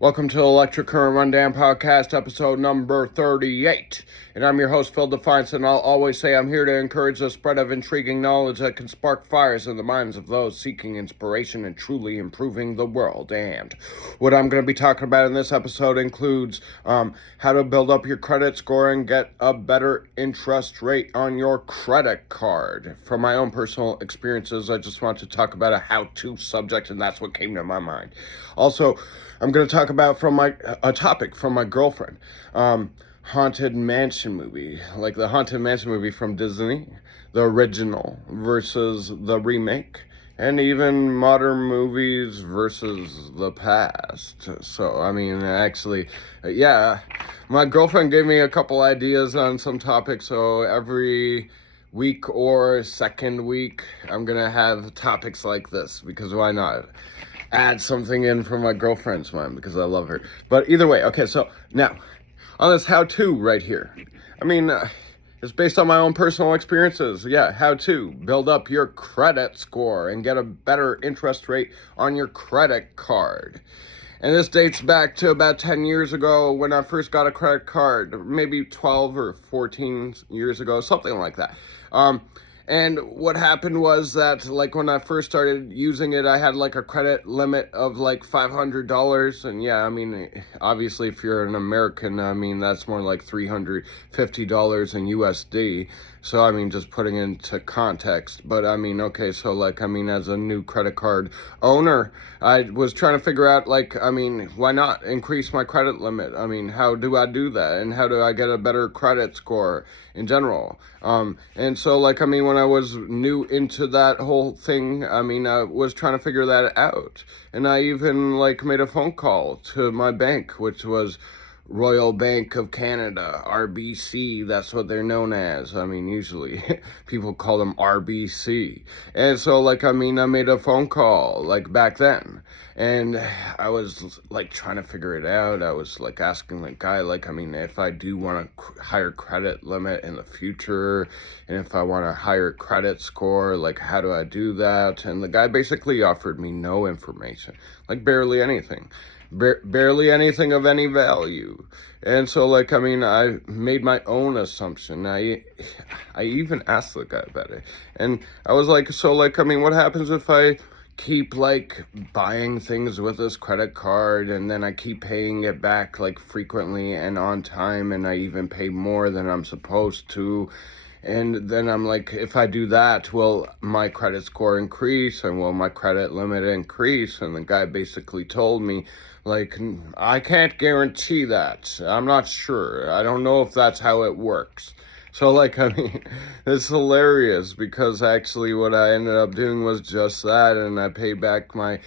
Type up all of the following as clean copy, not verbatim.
Welcome to Electric Current Rundown Podcast, episode number 38. And I'm your host, Phil Defiance, and I'll always say I'm here to encourage the spread of intriguing knowledge that can spark fires in the minds of those seeking inspiration and truly improving the world. And what I'm going to be talking about in this episode includes how to build up your credit score and get a better interest rate on your credit card. From my own personal experiences, I just want to talk about a how-to subject, and that's what came to my mind. Also, I'm going to talk about a topic from my girlfriend. Haunted Mansion movie, like the Haunted Mansion movie from Disney, the original versus the remake, and even modern movies versus the past. So, my girlfriend gave me a couple ideas on some topics, so every week or second week, I'm going to have topics like this, because why not? Add something in from my girlfriend's mind because I love her. But either way, okay, so now, on this how-to right here, it's based on my own personal experiences. Yeah, how to build up your credit score and get a better interest rate on your credit card. And this dates back to about 10 years ago when I first got a credit card, maybe 12 or 14 years ago, something like that. And what happened was that, like, when I first started using it, I had, like, a credit limit of, like, $500. And, yeah, obviously, if you're an American, that's more like $350 in USD. So, just putting it into context. But, okay, so, as a new credit card owner, I was trying to figure out, why not increase my credit limit? How do I do that? And how do I get a better credit score in general? And so, when I was new into that whole thing, I was trying to figure that out. And I even, made a phone call to my bank, which was Royal Bank of Canada, RBC, that's what they're known as. Usually people call them RBC. And so, I made a phone call, back then. And I was, trying to figure it out. I was, asking the guy, if I do want a higher credit limit in the future, and if I want a higher credit score, how do I do that? And the guy basically offered me no information, barely anything. Barely anything of any value. And so, I made my own assumption. I even asked the guy about it. And I was what happens if I keep, buying things with this credit card, and then I keep paying it back, frequently and on time, and I even pay more than I'm supposed to? And then I'm if I do that, will my credit score increase, and will my credit limit increase? And the guy basically told me, I can't guarantee that. I'm not sure. I don't know if that's how it works. So, it's hilarious, because actually what I ended up doing was just that, and I paid back my,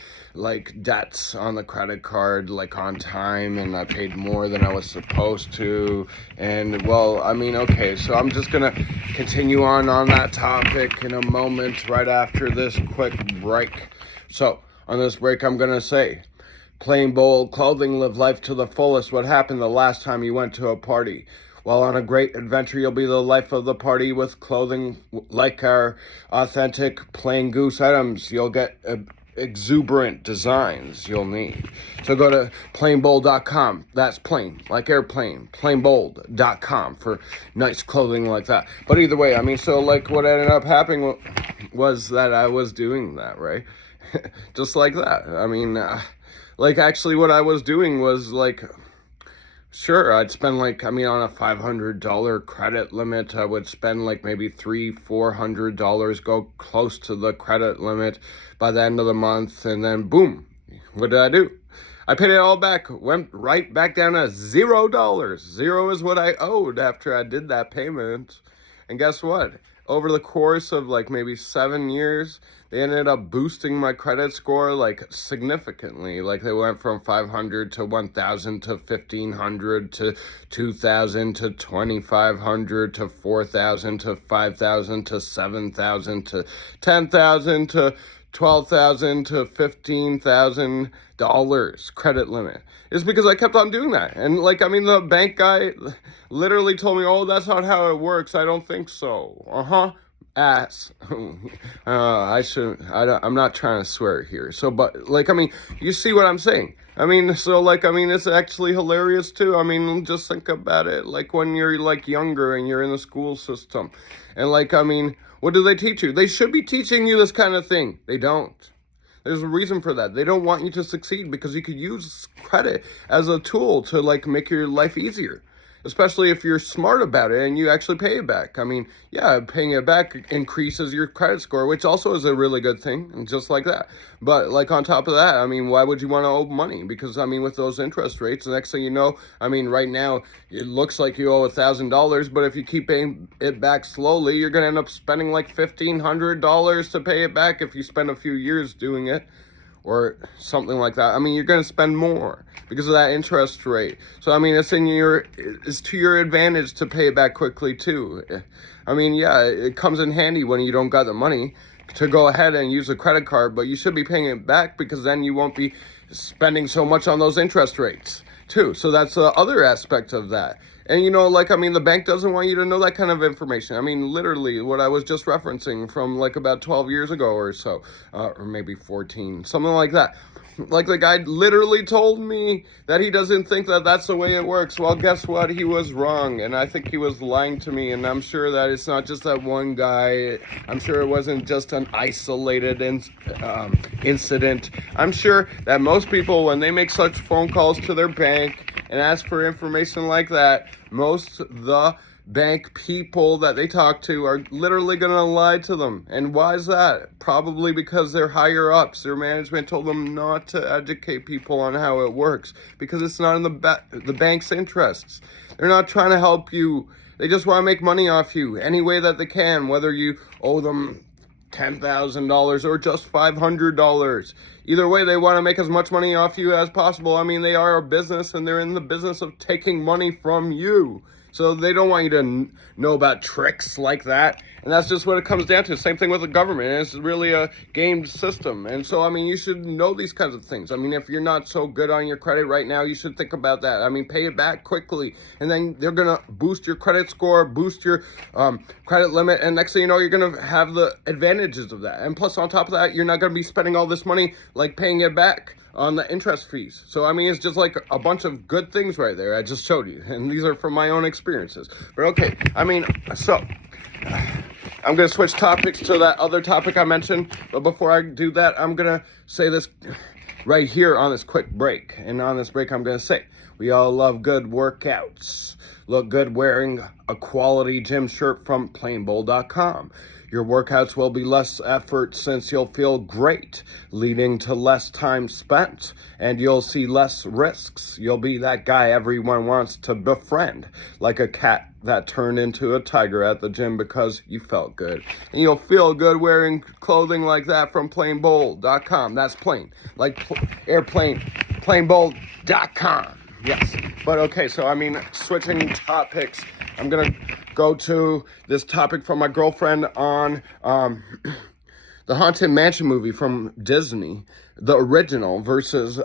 debts on the credit card, on time, and I paid more than I was supposed to. And, okay, so I'm just gonna continue on that topic in a moment, right after this quick break. So, on this break, I'm gonna say, plain bold clothing, live life to the fullest. What happened the last time you went to a party? While on a great adventure, you'll be the life of the party with clothing like our authentic plain goose items. You'll get exuberant designs you'll need. So go to planebold.com. That's plain, like airplane, planebold.com for nice clothing like that. But either way, what ended up happening was that I was doing that, right? Just like that. Actually what I was doing was sure, I'd spend on a $500 credit limit, I would spend maybe $300-$400, go close to the credit limit by the end of the month, and then boom, what did I do? I paid it all back, went right back down to $0. Zero is what I owed after I did that payment. And guess what? Over the course of maybe 7 years, they ended up boosting my credit score significantly. They went from 500 to 1,000 to 1,500 to 2,000 to 2,500 to 4,000 to 5,000 to 7,000 to 10,000 to 12,000 to $15,000 credit limit. It's because I kept on doing that. And the bank guy literally told me, oh, that's not how it works. I don't think so. ass. I'm not trying to swear here. So, but like, I mean, you see what I'm saying? I mean, so like, I mean, it's actually hilarious too. I mean, just think about it. Like when you're like younger and you're in the school system, and like, I mean, what do they teach you? They should be teaching you this kind of thing. They don't. There's a reason for that. They don't want you to succeed because you could use credit as a tool to like make your life easier. Especially if you're smart about it and you actually pay it back. I mean, yeah, paying it back increases your credit score, which also is a really good thing, and just like that. But like on top of that, I mean, why would you want to owe money? Because I mean, with those interest rates, the next thing you know, I mean, right now it looks like you owe $1,000, but if you keep paying it back slowly, you're gonna end up spending like $1,500 to pay it back if you spend a few years doing it, or something like that. I mean, you're going to spend more because of that interest rate. So I mean, it's to your advantage to pay it back quickly too. I mean, yeah, it comes in handy when you don't got the money to go ahead and use a credit card, but you should be paying it back because then you won't be spending so much on those interest rates too. So that's the other aspect of that. And you know, like, I mean, the bank doesn't want you to know that kind of information. I mean, literally what I was just referencing from like about 12 years ago or so, or maybe 14, something like that. Like the guy literally told me that he doesn't think that that's the way it works. Well, guess what? He was wrong. And I think he was lying to me. And I'm sure that it's not just that one guy. I'm sure it wasn't just an isolated incident. I'm sure that most people, when they make such phone calls to their bank and ask for information like that, most the bank people that they talk to are literally going to lie to them. And why is that? Probably because their higher ups, their management told them not to educate people on how it works, because it's not in the bank's interests. They're not trying to help you. They just want to make money off you any way that they can, whether you owe them $10,000 or just $500. Either way, they want to make as much money off you as possible. I mean, they are a business and they're in the business of taking money from you. So they don't want you to know about tricks like that. And that's just what it comes down to. Same thing with the government. It's really a gamed system. And so, I mean, you should know these kinds of things. I mean, if you're not so good on your credit right now, you should think about that. I mean, pay it back quickly. And then they're going to boost your credit score, boost your credit limit. And next thing you know, you're going to have the advantages of that. And plus, on top of that, you're not going to be spending all this money like paying it back on the interest fees. So, I mean, it's just like a bunch of good things right there I just showed you. And these are from my own experiences. But okay, I mean, so I'm going to switch topics to that other topic I mentioned. But before I do that, I'm going to say this right here on this quick break. And on this break, I'm going to say, we all love good workouts. Look good wearing a quality gym shirt from planebold.com. Your workouts will be less effort since you'll feel great, leading to less time spent, and you'll see less risks. You'll be that guy everyone wants to befriend, like a cat that turned into a tiger at the gym because you felt good. And you'll feel good wearing clothing like that from planebold.com. That's plane, like airplane, planebold.com. Yes, but okay, so I mean, switching topics, I'm going to go to this topic from my girlfriend on the Haunted Mansion movie from Disney, the original versus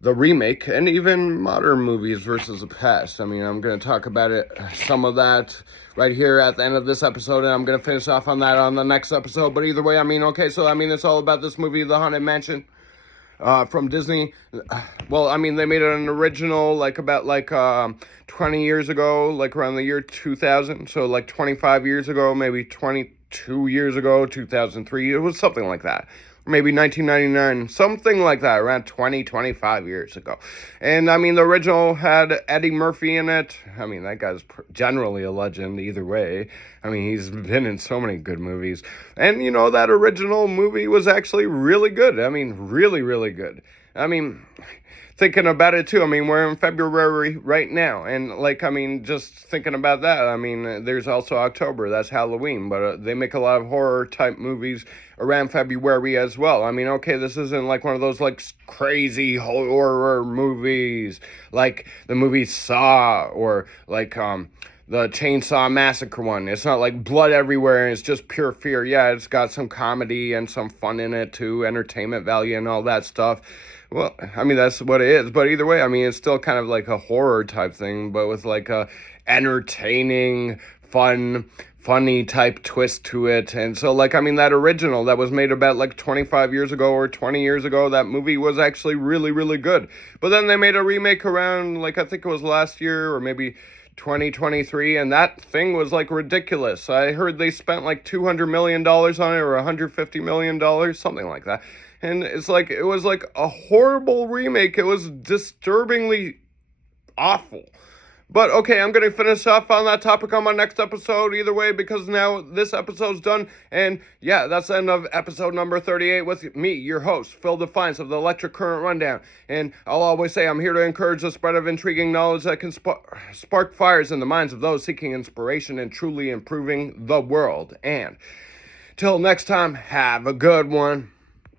the remake, and even modern movies versus the past. I mean, I'm going to talk about it, some of that right here at the end of this episode, and I'm going to finish off on that on the next episode. But either way, I mean, okay, so I mean, it's all about this movie, The Haunted Mansion. From Disney. Well, I mean, they made it an original like about 20 years ago, like around the year 2000. So like 25 years ago, maybe 22 years ago, 2003. It was something like that. Maybe 1999, something like that, around 25 years ago. And, I mean, the original had Eddie Murphy in it. I mean, that guy's generally a legend either way. I mean, he's been in so many good movies. And, you know, that original movie was actually really good. I mean, really, really good. I mean, thinking about it too, I mean, we're in February right now, and like, I mean, just thinking about that, I mean, there's also October, that's Halloween, but they make a lot of horror type movies around February as well. I mean, okay, this isn't like one of those like crazy horror movies, like the movie Saw, or like the Chainsaw Massacre one. It's not like blood everywhere and it's just pure fear. Yeah, it's got some comedy and some fun in it too, entertainment value and all that stuff. Well, I mean, that's what it is. But either way, I mean, it's still kind of like a horror type thing, but with like a entertaining, funny type twist to it. And so, like, I mean, that original that was made about like 25 years ago or 20 years ago, that movie was actually really, really good. But then they made a remake around, like, I think it was last year or maybe 2023, and that thing was like ridiculous. I heard they spent like $200 million on it, or $150 million, something like that. And it's like, it was like a horrible remake. It was disturbingly awful. But okay, I'm going to finish off on that topic on my next episode either way, because now this episode's done. And yeah, that's the end of episode number 38 with me, your host, Phil Defiance of the Electric Current Rundown. And I'll always say I'm here to encourage the spread of intriguing knowledge that can spark fires in the minds of those seeking inspiration and truly improving the world. And till next time, have a good one.